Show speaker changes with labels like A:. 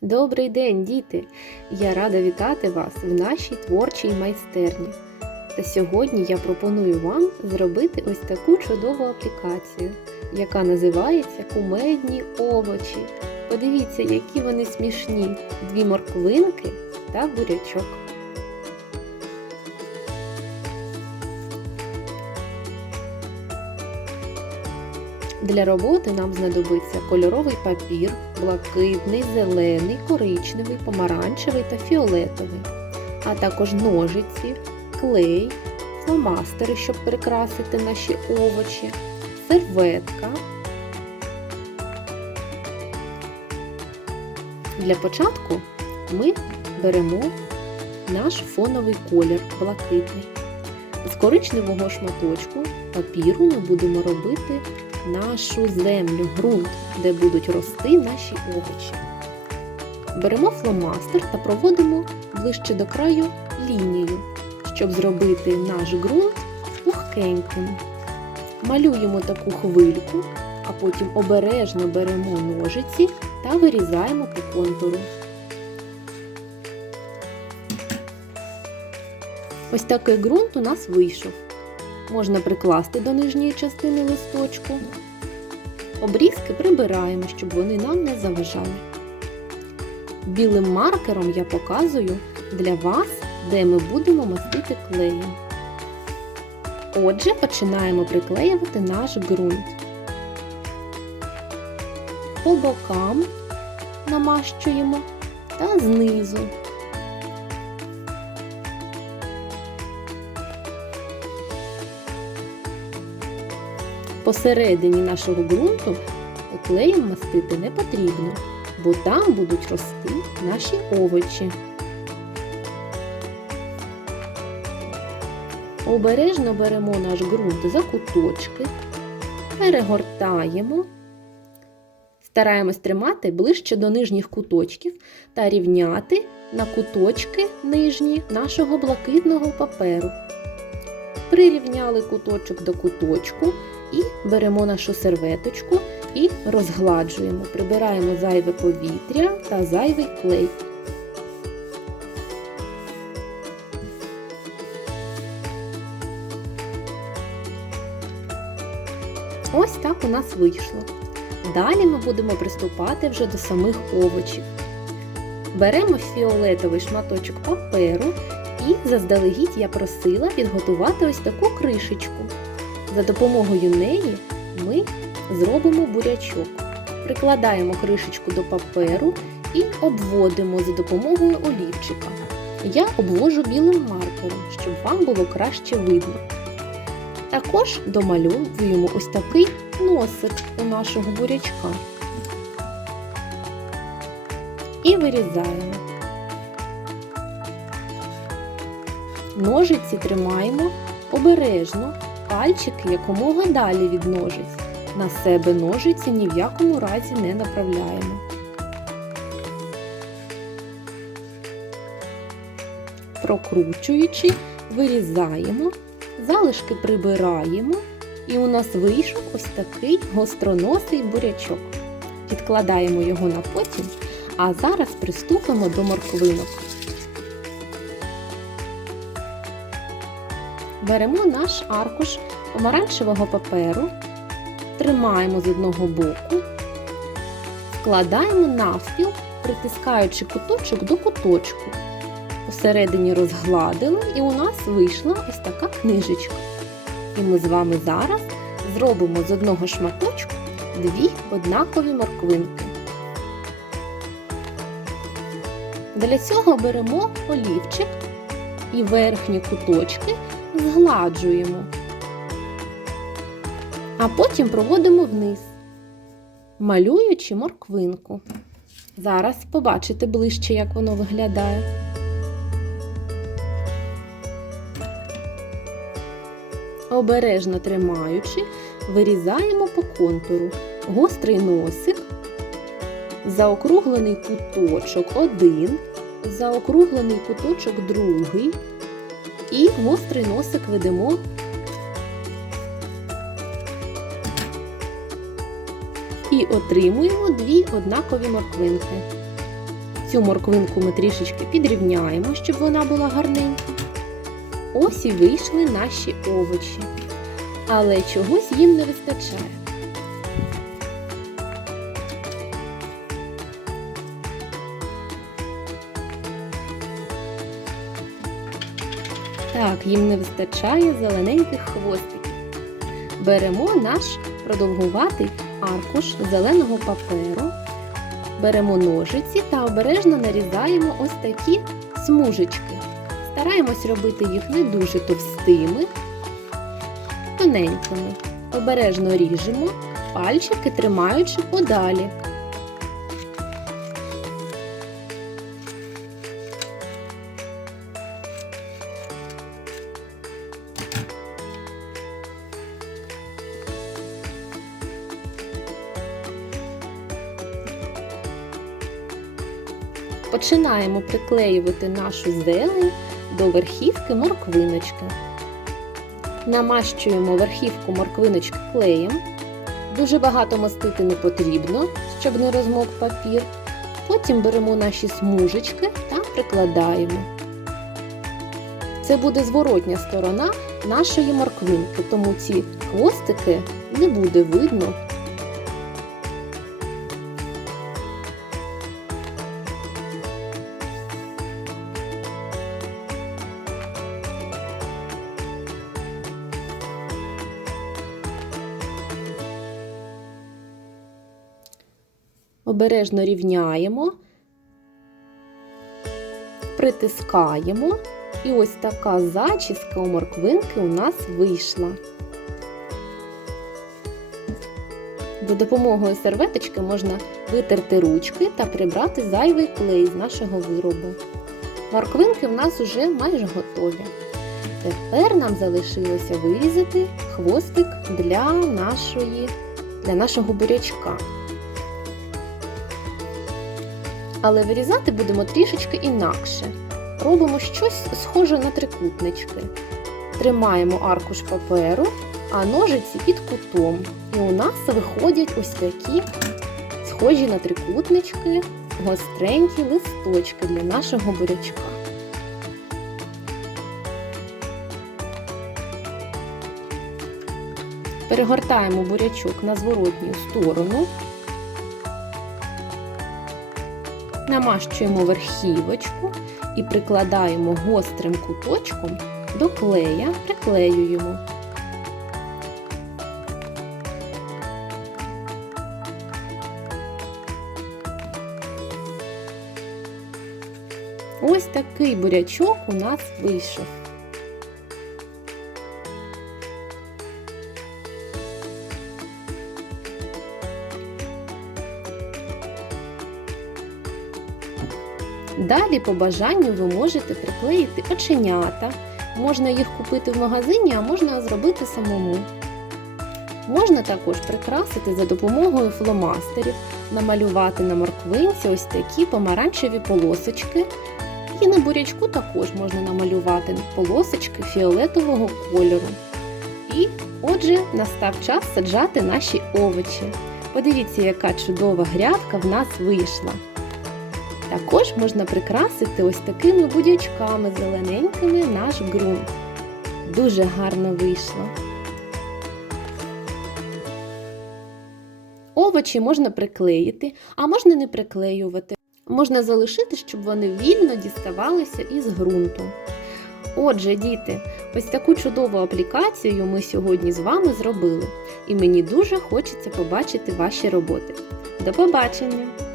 A: Добрий день, діти! Я рада вітати вас в нашій творчій майстерні. Та сьогодні я пропоную вам зробити ось таку чудову аплікацію, яка називається Кумедні овочі. Подивіться, які вони смішні: дві морквинки та бурячок. Для роботи нам знадобиться кольоровий папір, блакитний, зелений, коричневий, помаранчевий та фіолетовий, а також ножиці, клей, фломастери, щоб прикрасити наші овочі, серветка. Для початку ми беремо наш фоновий колір блакитний. З коричневого шматочку папіру ми будемо робити нашу землю, ґрунт, де будуть рости наші овочі. Беремо фломастер та проводимо ближче до краю лінію, щоб зробити наш ґрунт пухкеньким. Малюємо таку хвильку, а потім обережно беремо ножиці та вирізаємо по контуру. Ось такий ґрунт у нас вийшов. Можна прикласти до нижньої частини листочку. Обрізки прибираємо, щоб вони нам не заважали. Білим маркером я показую для вас, де ми будемо мастити клеєм. Отже, починаємо приклеювати наш ґрунт. По бокам намащуємо та знизу. Посередині нашого ґрунту клеєм мастити не потрібно, бо там будуть рости наші овочі. Обережно беремо наш ґрунт за куточки, перегортаємо, стараємось тримати ближче до нижніх куточків та рівняти на куточки нижні нашого блакитного паперу. Прирівняли куточок до куточку і беремо нашу серветочку і розгладжуємо, прибираємо зайве повітря та зайвий клей. Ось так у нас вийшло. Далі ми будемо приступати вже до самих овочів. Беремо фіолетовий шматочок паперу і заздалегідь я просила підготувати ось таку кришечку. За допомогою неї ми зробимо бурячок. Прикладаємо кришечку до паперу і обводимо за допомогою олівчика. Я обвожу білим маркером, щоб вам було краще видно. Також домальовуємо ось такий носик у нашого бурячка. І вирізаємо. Ножиці тримаємо обережно, пальчики якомога далі від ножиць. На себе ножиці ні в якому разі не направляємо. Прокручуючи, вирізаємо, залишки прибираємо, і у нас вийшов ось такий гостроносий бурячок. Відкладаємо його на потім, а зараз приступимо до морквинок. Беремо наш аркуш помаранчевого паперу, тримаємо з одного боку, вкладаємо навпіл, притискаючи куточок до куточку. Посередині розгладили і у нас вийшла ось така книжечка. І ми з вами зараз зробимо з одного шматочку дві однакові морквинки. Для цього беремо олівчик і верхні куточки згладжуємо, а потім проводимо вниз, малюючи морквинку. Зараз побачите ближче, як воно виглядає. Обережно тримаючи, вирізаємо по контуру гострий носик, заокруглений куточок один, заокруглений куточок другий. І гострий носик ведемо і отримуємо дві однакові морквинки. Цю морквинку ми трішечки підрівняємо, щоб вона була гарненька. Ось і вийшли наші овочі. Але чогось їм не вистачає. Так, їм не вистачає зелененьких хвостиків. Беремо наш продовгуватий аркуш зеленого паперу, беремо ножиці та обережно нарізаємо ось такі смужечки. Стараємось робити їх не дуже товстими, тоненькими. Обережно ріжемо, пальчики тримаючи подалі. Починаємо приклеювати нашу зелень до верхівки морквиночки. Намащуємо верхівку морквиночки клеєм. Дуже багато мастити не потрібно, щоб не розмок папір. Потім беремо наші смужечки та прикладаємо. Це буде зворотня сторона нашої морквинки, тому ці хвостики не буде видно обережно рівняємо, притискаємо, і ось така зачіска у морквинки у нас вийшла. За допомогою серветочки можна витерти ручки та прибрати зайвий клей з нашого виробу. Морквинки в нас уже майже готові. Тепер нам залишилося вирізати хвостик для, нашої, для нашого бурячка. Але вирізати будемо трішечки інакше. Робимо щось схоже на трикутнички. Тримаємо аркуш паперу, а ножиці під кутом. І у нас виходять ось такі схожі на трикутнички, гостренькі листочки для нашого бурячка. Перегортаємо бурячок на зворотню сторону. Намащуємо верхівочку і прикладаємо гострим куточком до клея, приклеюємо. Ось такий бурячок у нас вийшов. Далі, по бажанню, ви можете приклеїти оченята. Можна їх купити в магазині, а можна зробити самому. Можна також прикрасити за допомогою фломастерів, намалювати на морквинці ось такі помаранчеві полосочки. І на бурячку також можна намалювати полосочки фіолетового кольору. І отже, настав час саджати наші овочі. Подивіться, яка чудова грядка в нас вийшла. Також можна прикрасити ось такими будячками зелененькими наш ґрунт. Дуже гарно вийшло. Овочі можна приклеїти, а можна не приклеювати. Можна залишити, щоб вони вільно діставалися із ґрунту. Отже, діти, ось таку чудову аплікацію ми сьогодні з вами зробили, і мені дуже хочеться побачити ваші роботи. До побачення!